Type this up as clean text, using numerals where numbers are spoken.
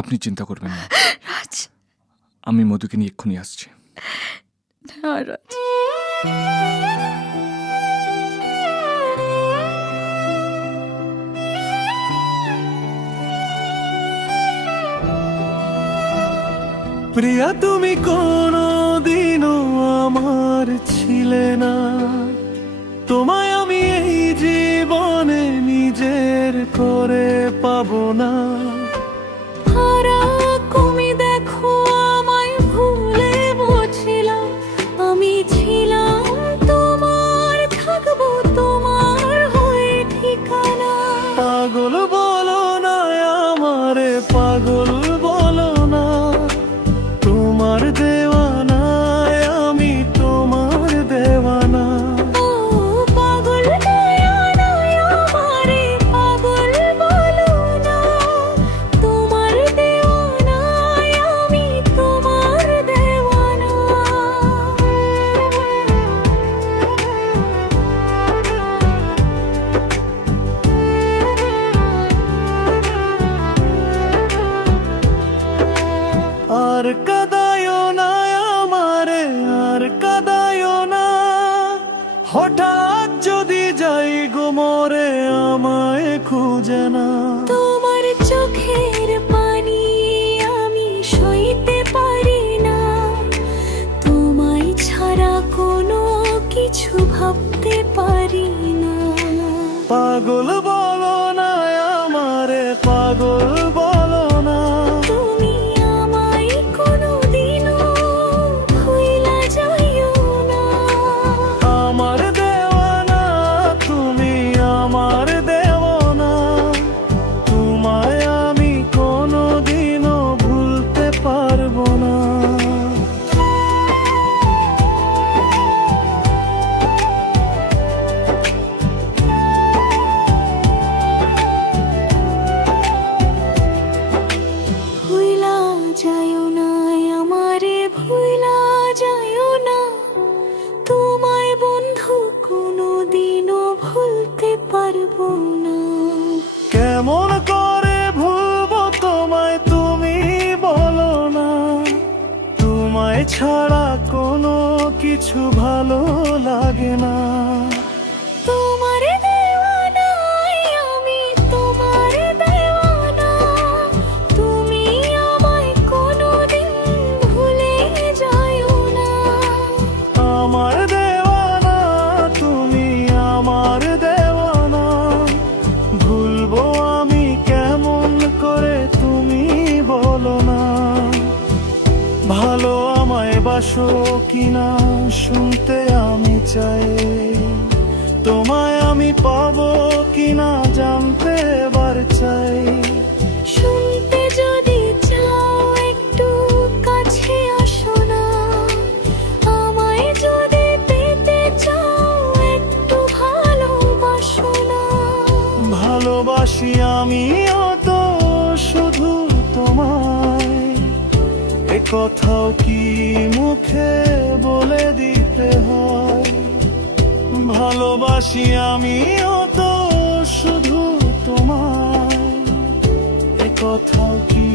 আপনি চিন্তা করবেন না, রাজ। আমি মধুকে নিয়ে এক্ষুনি আসছি। না রাজ, প্রিয়া তুমি কোনদিনও আমার ছিলে না, তোমায় আমি এই জীবনে নিজের করে পাবো না। দেখো আমায় ভুলে বলছিলাম, আমি ছিলাম তোমার, থাকবো তোমার হয়ে ঠিকানা। পাগল বলো না আমারে, পাগল বলো না, তোমার দেওয়ানা আমি তোমার দেওয়ানা। পাগল দেওয়ানা আমারে, পাগল বলো না, তোমার দেওয়ানা আমি তোমার দেওয়ানা। আর কাঁদায়ো না আমারে, আর কাঁদায়ো না, হঠাৎ যদি যাই গো মরে আমায় খুঁজে না। তোমার চোখের পানি আমি সইতে পারি না, তোমায় ছাড়া কোনো কিছু ভাবতে পারি না। পাগল বলো না আমারে, পাগল বলো না, তুমি আমায় কোনোদিনও ভুইলা যাইও না। আমার দেওয়ানা তুমি আমার দেওয়ানা, তোমায় আমি কোনোদিনও ভুলতে পারবো না। ভুইলা যাইও না আমারে, ভুইলা যাইও না, তোমায় বন্ধু কোনোদিনও ভুলতে পারবো না। কেমন করে ভুলবো তোমায় তুমি বলো না, তোমায় ছাড়া কোনো কিছু ভালো লাগে না। তোমার দেওয়ানা আমি তোমার দেওয়ানা, তুমি আমায় কোনোদিন ভুলে যাইও না। আমার দেওয়ানা তুমি আমার দেওয়ানা, ভুলবো আমি কেমন করে তুমি বলো না। ভালো আমায় বাসো কিনা শুনতে আমি চাই, তোমায় আমি পাবো কিনা জানতে এবার চাই। শুনতে যদি চাও একটু কাছে আসো না, আমায় যদি পেতে চাও একটু ভালোবাসো না। ভালোবাসি আমিও তো শুধু তোমায়, এ কথাও কি মুখে বলে দিতে হয়। ভালোবাসি আমিও তো শুধু তোমায়, এ কথাও কি